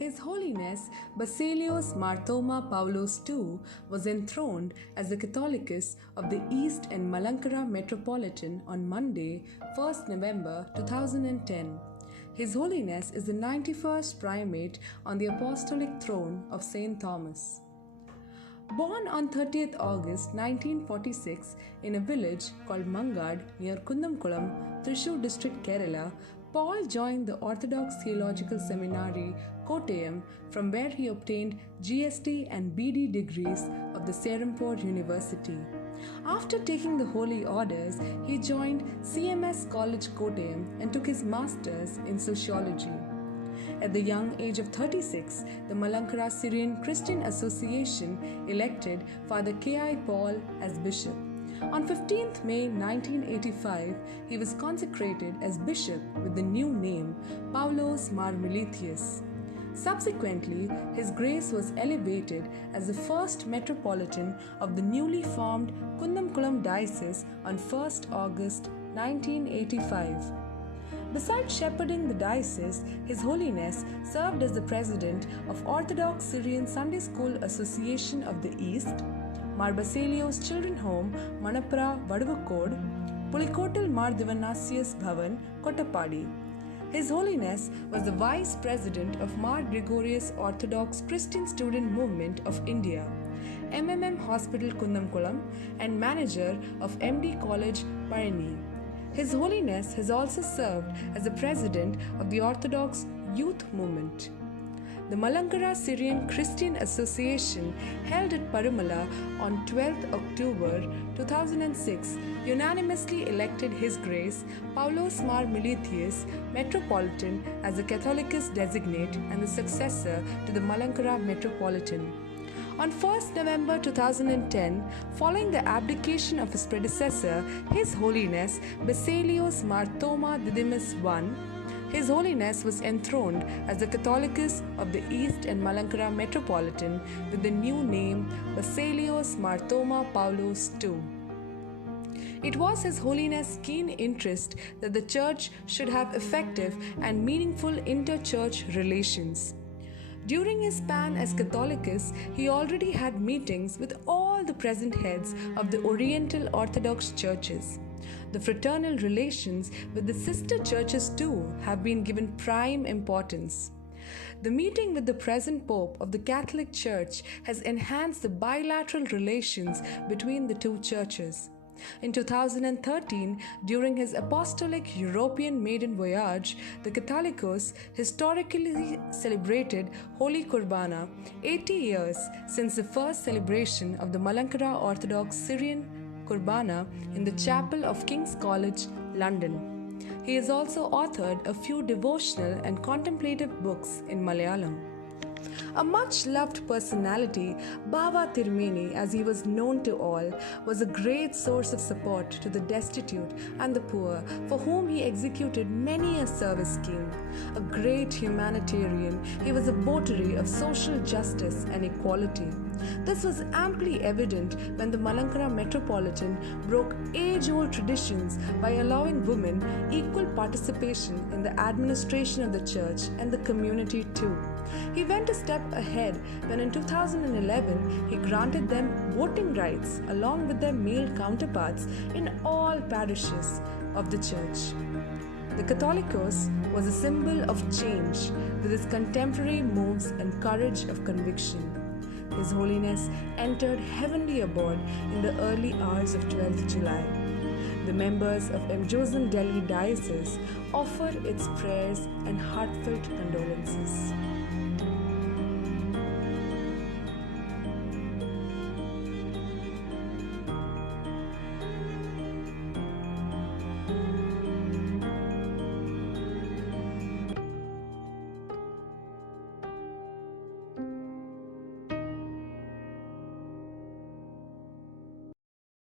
His Holiness Basilios Marthoma Paulos II was enthroned as the Catholicos of the East and Malankara Metropolitan on Monday, 1st November 2010. His Holiness is the 91st Primate on the Apostolic Throne of St. Thomas. Born on 30th August 1946 in a village called Mangad near Kundamkulam, Thrissur district, Kerala, Paul joined the Orthodox Theological Seminary, Kottayam, from where he obtained GST and BD degrees of the Serampore University. After taking the holy orders, he joined CMS College, Kottayam, and took his master's in sociology. At the young age of 36, the Malankara Syrian Christian Association elected Father K.I. Paul as bishop. On 15th May 1985, he was consecrated as bishop with the new name Paulos Mar Militius. Subsequently, His Grace was elevated as the first metropolitan of the newly formed Kundamkulam Diocese on 1st August 1985. Besides shepherding the diocese, His Holiness served as the president of Orthodox Syrian Sunday School Association of the East, Mar Basilios Children Home, Manapura, Vadavakod, Pulikottal Mar Divanasius Bhavan, Kottapadi. His Holiness was the Vice President of Mar Gregorius Orthodox Christian Student Movement of India, MMM Hospital Kundamkulam, and manager of MD College, Parani. His Holiness has also served as the President of the Orthodox Youth Movement. The Malankara Syrian Christian Association, held at Parumala on 12th October 2006, unanimously elected His Grace Paulos Mar Militius Metropolitan as the Catholicos designate and the successor to the Malankara Metropolitan. On 1st November 2010, following the abdication of his predecessor, His Holiness Basilios Marthoma Didymus I, His Holiness was enthroned as the Catholicos of the East and Malankara Metropolitan with the new name Basilios Marthoma Paulos II. It was His Holiness' keen interest that the Church should have effective and meaningful inter-church relations. During his span as Catholicos, he already had meetings with all the present heads of the Oriental Orthodox churches. The fraternal relations with the sister churches too have been given prime importance. The meeting with the present Pope of the Catholic Church has enhanced the bilateral relations between the two churches. In 2013, during his apostolic European maiden voyage, the Catholicos historically celebrated Holy Qurbana, 80 years since the first celebration of the Malankara Orthodox Syrian Qurbana in the chapel of King's College, London. He has also authored a few devotional and contemplative books in Malayalam. A much-loved personality, Baba Tirumeni, as he was known to all, was a great source of support to the destitute and the poor, for whom he executed many a service scheme. A great humanitarian, he was a votary of social justice and equality. This was amply evident when the Malankara Metropolitan broke age-old traditions by allowing women equal participation in the administration of the church and the community too. He went a step ahead when in 2011 he granted them voting rights along with their male counterparts in all parishes of the church. The Catholicos was a symbol of change with his contemporary moves and courage of conviction. His Holiness entered heavenly abode in the early hours of 12th July. The members of Emjozan Delhi Diocese offer its prayers and heartfelt condolences.